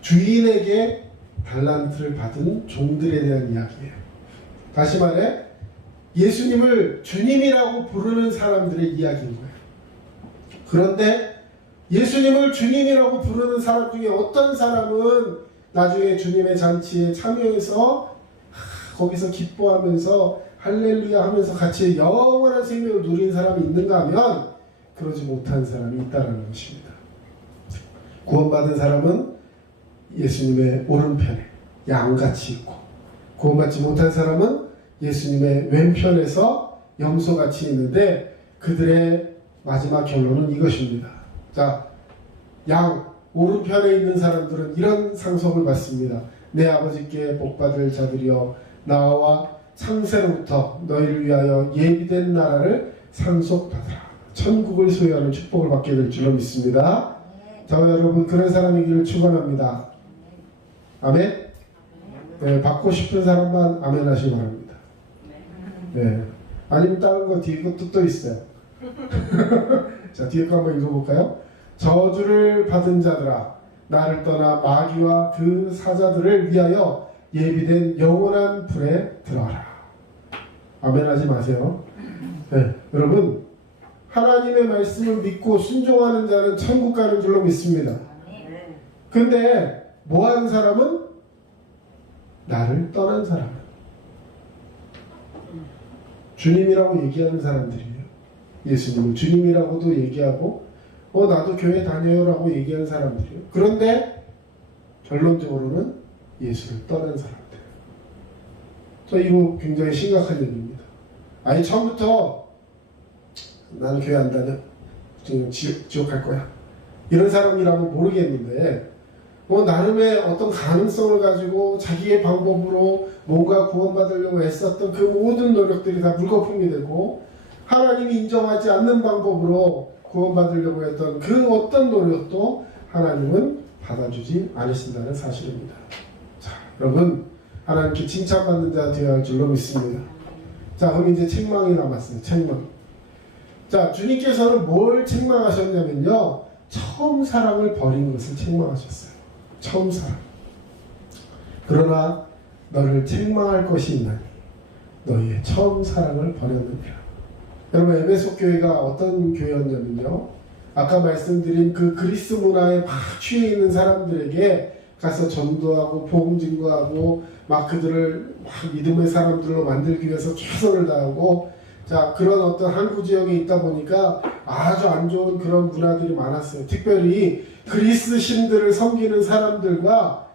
주인에게 달란트를 받은 종들에 대한 이야기예요. 다시 말해 예수님을 주님이라고 부르는 사람들의 이야기인 거예요. 그런데 예수님을 주님이라고 부르는 사람 중에 어떤 사람은 나중에 주님의 잔치에 참여해서 거기서 기뻐하면서 할렐루야 하면서 같이 영원한 생명을 누린 사람이 있는가 하면 그러지 못한 사람이 있다는 것입니다. 구원받은 사람은 예수님의 오른편에 양같이 있고, 구원받지 못한 사람은 예수님의 왼편에서 염소같이 있는데 그들의 마지막 결론은 이것입니다. 자, 양 오른편에 있는 사람들은 이런 상속을 받습니다. 내 아버지께 복받을 자들이여, 나와 창세로부터 너희를 위하여 예비된 나라를 상속받으라. 천국을 소유하는 축복을 받게 될 줄로 믿습니다. 자, 여러분 그런 사람이기를 축원합니다. 아멘. 네, 받고 싶은 사람만 아멘 하시기 바랍니다. 네. 아니면 다른 거 뒤에 것도 또 있어요. 자, 뒤에 거 한번 읽어볼까요? 저주를 받은 자들아, 나를 떠나 마귀와 그 사자들을 위하여 예비된 영원한 불에 들어가라. 아멘 하지 마세요. 네, 여러분 하나님의 말씀을 믿고 순종하는 자는 천국 가는 줄로 믿습니다. 근데 뭐하는 사람은? 나를 떠난 사람, 주님이라고 얘기하는 사람들이에요. 예수님을 주님이라고도 얘기하고 나도 교회 다녀요라고 얘기하는 사람들이에요. 그런데 결론적으로는 예수를 떠난 사람들. 이거 굉장히 심각한 얘기입니다. 아니 처음부터 나는 교회 안 다녀, 지금 지옥 갈 거야, 이런 사람이라면 모르겠는데 나름의 어떤 가능성을 가지고 자기의 방법으로 뭔가 구원받으려고 애썼던 그 모든 노력들이 다 물거품이 되고 하나님이 인정하지 않는 방법으로 구원받으려고 했던 그 어떤 노력도 하나님은 받아주지 않으신다는 사실입니다. 자, 여러분 하나님께 칭찬받는 자 되어야 할 줄로 믿습니다. 자, 그럼 이제 책망이 남았어요. 책망. 자, 주님께서는 뭘 책망하셨냐면요, 처음 사랑을 버린 것을 책망하셨어요. 처음 사랑. 그러나 너를 책망할 것이 있나니 너희의 처음 사랑을 버렸느니라. 여러분, 에베소 교회가 어떤 교회였냐면요, 아까 말씀드린 그 그리스 문화에 막 취해 있는 사람들에게 가서 전도하고 복음 증거하고 막 그들을 막 믿음의 사람들로 만들기 위해서 최선을 다하고, 자, 그런 어떤 항구 지역에 있다 보니까 아주 안 좋은 그런 문화들이 많았어요. 특별히 그리스 신들을 섬기는 사람들과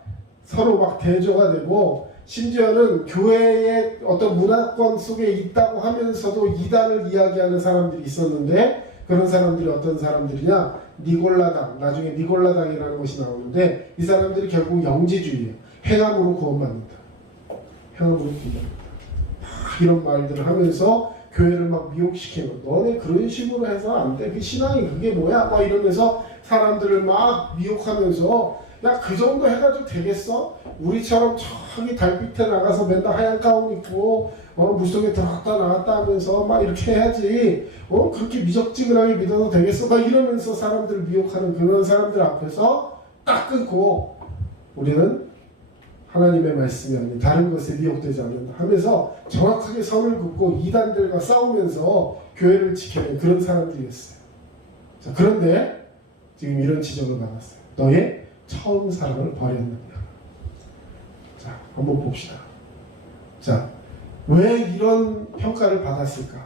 서로 막 대조가 되고, 심지어는 교회의 어떤 문화권 속에 있다고 하면서도 이단을 이야기하는 사람들이 있었는데, 그런 사람들이 어떤 사람들이냐, 니골라당, 나중에 니골라당이라는 것이 나오는데 이 사람들이 결국 영지주의예요. 행함으로 구원받는다, 행함으로 구원받는다, 이런 말들을 하면서 교회를 막 미혹시키는, 너네 그런 식으로 해서 안 돼, 그 신앙이 그게 뭐야, 막 이러면서 사람들을 막 미혹하면서, 야, 그 정도 해가지고 되겠어? 우리처럼 저기 달빛에 나가서 맨날 하얀 가운 입고 물속에 들어갔다 나갔다 하면서 막 이렇게 해야지, 그렇게 미적지근하게 믿어도 되겠어? 막 이러면서 사람들을 미혹하는 그런 사람들 앞에서 딱 끊고, 우리는 하나님의 말씀이 아닌 다른 것에 미혹되지 않는다 하면서 정확하게 선을 긋고 이단들과 싸우면서 교회를 지키는 그런 사람들이었어요. 자, 그런데 지금 이런 지적을 받았어요. 너의 처음 사랑을 버렸느냐. 자, 한번 봅시다. 자, 왜 이런 평가를 받았을까?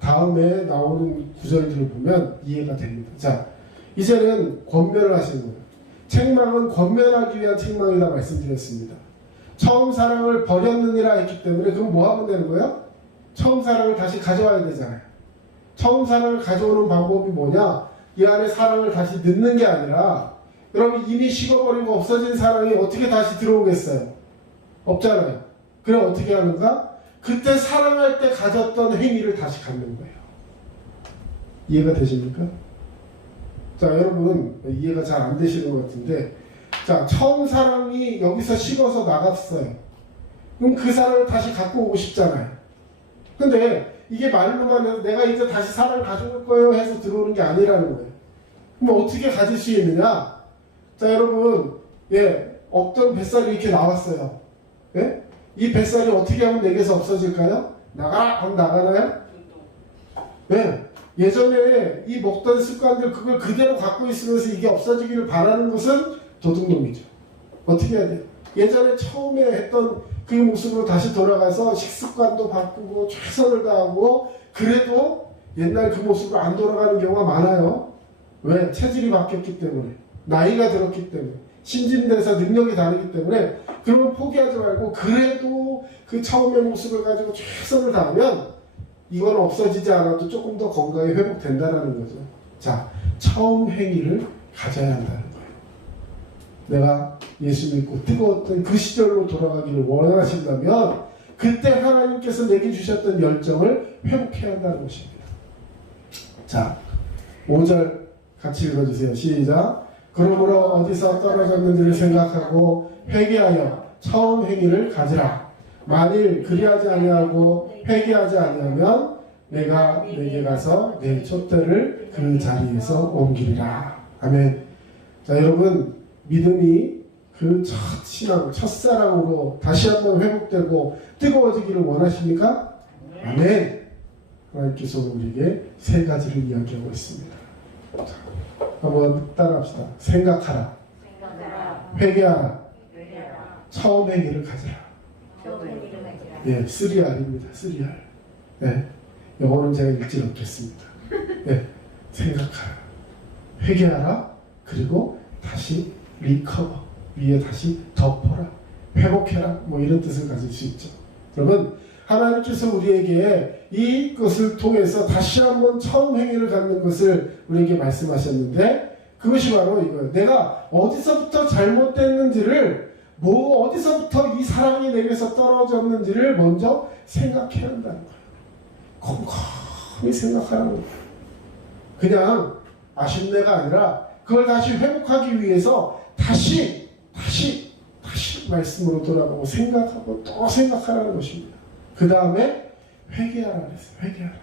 다음에 나오는 구절들을 보면 이해가 됩니다. 자, 이제는 권면을 하시는 거예요. 책망은 권면하기 위한 책망이라 말씀드렸습니다. 처음 사랑을 버렸느니라 했기 때문에 그럼 뭐 하면 되는 거예요? 처음 사랑을 다시 가져와야 되잖아요. 처음 사랑을 가져오는 방법이 뭐냐? 이 안에 사랑을 다시 넣는 게 아니라, 여러분 이미 식어버리고 없어진 사랑이 어떻게 다시 들어오겠어요? 없잖아요. 그럼 어떻게 하는가? 그때 사랑할 때 가졌던 행위를 다시 갖는 거예요. 이해가 되십니까? 자, 여러분 이해가 잘 안 되시는 것 같은데, 자, 처음 사랑이 여기서 식어서 나갔어요. 그럼 그 사랑을 다시 갖고 오고 싶잖아요. 근데 이게 말로만 해서 내가 이제 다시 사랑을 가져올 거예요 해서 들어오는 게 아니라는 거예요. 그럼 어떻게 가질 수 있느냐? 자, 여러분, 어떤 뱃살이 이렇게 나왔어요. 예? 이 뱃살이 어떻게 하면 내게서 없어질까요? 나가라! 하면 나가나요? 예전에 이 먹던 습관들 그걸 그대로 갖고 있으면서 이게 없어지기를 바라는 것은 도둑놈이죠. 어떻게 해야 돼요? 예전에 처음에 했던 그 모습으로 다시 돌아가서 식습관도 바꾸고 최선을 다하고 그래도 옛날 그 모습으로 안 돌아가는 경우가 많아요. 왜? 체질이 바뀌었기 때문에, 나이가 들었기 때문에, 신진대사 능력이 다르기 때문에. 그러면 포기하지 말고 그래도 그 처음의 모습을 가지고 최선을 다하면 이건 없어지지 않아도 조금 더 건강이 회복된다는 거죠. 자, 처음 행위를 가져야 한다는 거예요. 내가 예수 믿고 뜨거웠던 그 시절로 돌아가기를 원하신다면 그때 하나님께서 내게 주셨던 열정을 회복해야 한다는 것입니다. 자, 5절 같이 읽어주세요. 시작. 그러므로 어디서 떨어졌는지를 생각하고 회개하여 처음 행위를 가지라. 만일 그리하지 아니하고 회개하지 아니하면 내가 내게 가서 내 촛대를 그 자리에서 옮기리라. 아멘. 자, 여러분, 믿음이 그 첫 신앙, 첫사랑으로 다시 한번 회복되고 뜨거워지기를 원하십니까? 아멘. 하나님께서 우리에게 세 가지를 이야기하고 있습니다. 자, 한번 따라합시다. 생각하라. 회개하라. 처음 행위를 가져라. 3R입니다. 3R. 영어는 제가 읽지 않겠습니다. 생각하라. 회개하라. 그리고 다시 리커버. 위에 다시 덮어라. 회복해라. 뭐 이런 뜻을 가질 수 있죠. 여러분, 하나님께서 우리에게 이것을 통해서 다시 한번 처음 행위를 갖는 것을 우리에게 말씀하셨는데, 그것이 바로 이거예요. 내가 어디서부터 잘못됐는지를, 어디서부터 이 사랑이 내게서 떨어졌는지를 먼저 생각해야 한다는 거예요. 곰곰이 생각하라는 거예요. 그냥 아쉽네가 아니라 그걸 다시 회복하기 위해서 다시 말씀으로 돌아가고 생각하고 또 생각하라는 것입니다. 그 다음에 회개하라 그랬어요. 회개하라.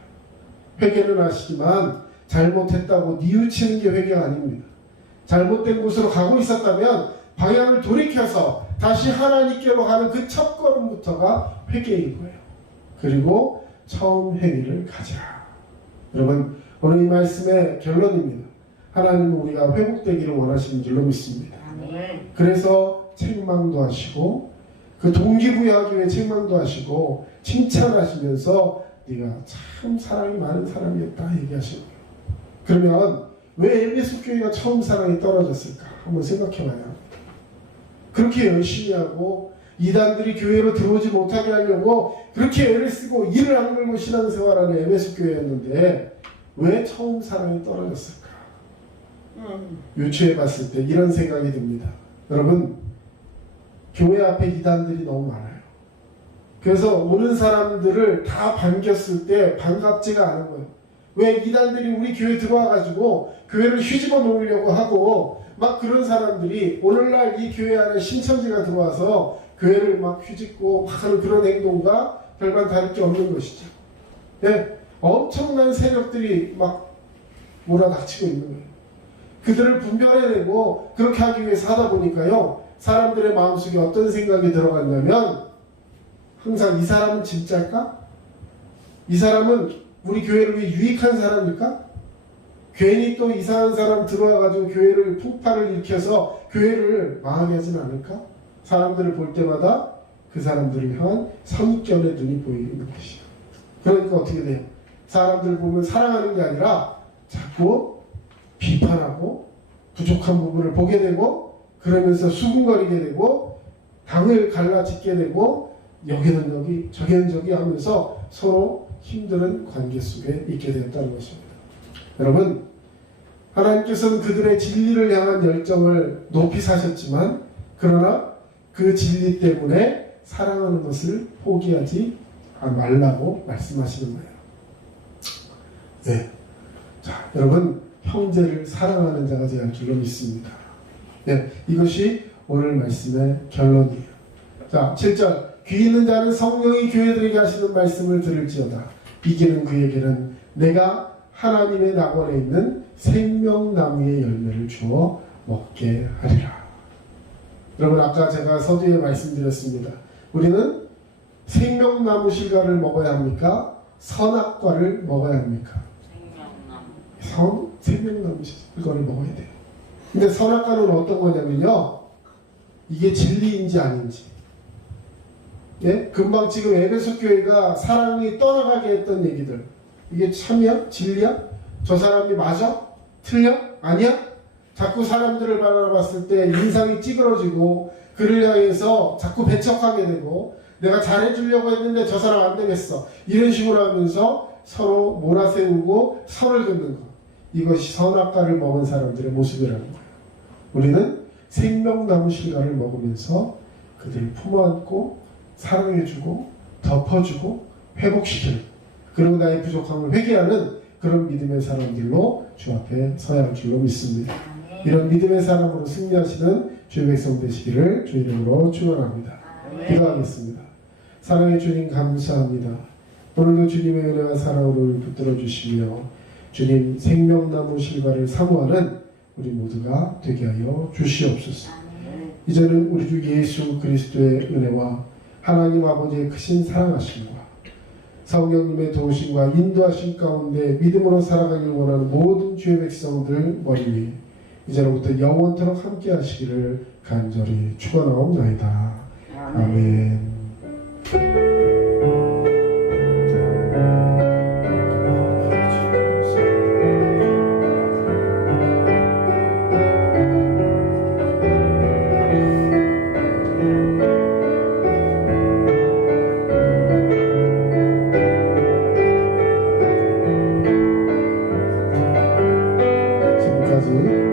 회개는 아시지만 잘못했다고 뉘우치는 게 회개가 아닙니다. 잘못된 곳으로 가고 있었다면 방향을 돌이켜서 다시 하나님께로 가는 그 첫 걸음부터가 회개인 거예요. 그리고 처음 행위를 가지라. 여러분, 오늘 이 말씀의 결론입니다. 하나님은 우리가 회복되기를 원하시는 줄로 믿습니다. 그래서 책망도 하시고, 그 동기부여하기 위해 책망도 하시고, 칭찬하시면서 네가 참 사랑이 많은 사람이었다 얘기하시는 거예요. 그러면 왜 에베소 교회가 처음 사랑이 떨어졌을까? 한번 생각해봐야 합니다. 그렇게 열심히 하고 이단들이 교회로 들어오지 못하게 하려고 그렇게 애를 쓰고 이를 악물고 신앙생활하는 에베소 교회였는데 왜 처음 사랑이 떨어졌을까? 유추해 봤을 때 이런 생각이 듭니다. 여러분, 교회 앞에 이단들이 너무 많아요. 그래서 오는 사람들을 다 반겼을 때 반갑지가 않은 거예요. 왜? 이단들이 우리 교회 들어와가지고 교회를 휘집어 놓으려고 하고 막 그런 사람들이 오늘날 이 교회 안에 신천지가 들어와서 교회를 막 휘짓고 막 하는 그런 행동과 별반 다를 게 없는 것이죠. 엄청난 세력들이 막 몰아닥치고 있는 거예요. 그들을 분별해내고 그렇게 하기 위해서 하다 보니까요, 사람들의 마음속에 어떤 생각이 들어갔냐면, 항상 이 사람은 진짜일까? 이 사람은 우리 교회를 위해 유익한 사람일까? 괜히 또 이상한 사람 들어와가지고 교회를 풍파를 일으켜서 교회를 망하게 하진 않을까? 사람들을 볼 때마다 그 사람들을 향한 선입견의 눈이 보이는 것이죠. 그러니까 어떻게 돼요? 사람들 보면 사랑하는 게 아니라 자꾸 비판하고 부족한 부분을 보게 되고, 그러면서 수군거리게 되고, 당을 갈라짓게 되고, 여기는 여기 저기는 저기 하면서 서로 힘든 관계 속에 있게 되었다는 것입니다. 여러분, 하나님께서는 그들의 진리를 향한 열정을 높이 사셨지만, 그러나 그 진리 때문에 사랑하는 것을 포기하지 말라고 말씀하시는 거예요. 자, 여러분 형제를 사랑하는 자가 되어야 할 줄로 믿습니다. 네, 이것이 오늘 말씀의 결론이에요. 자, 7절 귀 있는 자는 성령이 교회들에게 하시는 말씀을 들을지어다. 이기는 그에게는 내가 하나님의 낙원에 있는 생명나무의 열매를 주어 먹게 하리라. 여러분 아까 제가 서두에 말씀드렸습니다. 우리는 생명나무 실과를 먹어야 합니까? 선악과를 먹어야 합니까? 생명나무 실과를 먹어야 돼요. 근데 선악과는 어떤 거냐면요, 이게 진리인지 아닌지. 예? 금방 지금 에베소 교회가 사람이 떠나가게 했던 얘기들, 이게 참이야? 진리야? 저 사람이 맞아? 틀려? 아니야? 자꾸 사람들을 바라봤을 때 인상이 찌그러지고 그를 향해서 자꾸 배척하게 되고, 내가 잘해주려고 했는데 저 사람 안 되겠어, 이런 식으로 하면서 서로 몰아세우고 선을 긋는 것, 이것이 선악과를 먹은 사람들의 모습이라는 거예요. 우리는 생명나무 실과를 먹으면서 그들을 품어안고 사랑해주고 덮어주고 회복시키는, 그리고 나의 부족함을 회개하는 그런 믿음의 사람들로 주 앞에 서야 할 줄로 믿습니다. 이런 믿음의 사람으로 승리하시는 주의 백성 되시기를 주 이름으로 축원합니다. 기도하겠습니다. 사랑의 주님 감사합니다. 오늘도 주님의 은혜와 사랑으로 붙들어 주시며 주님 생명나무 실과를 사모하는 우리 모두가 되게 하여 주시옵소서. 이제는 우리 주 예수 그리스도의 은혜와 하나님 아버지의 크신 사랑하심과 성령님의 도우심과 인도하심 가운데 믿음으로 살아가길 원하는 모든 주의 백성들 머리 위에 이제로부터 영원토록 함께 하시기를 간절히 축원하옵나이다. 아멘.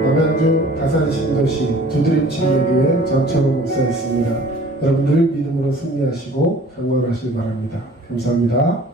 남양주 가산신도시 두드림 침례교회 전천호 목사였습니다. 여러분 늘 믿음으로 승리하시고 강건하시길 바랍니다. 감사합니다.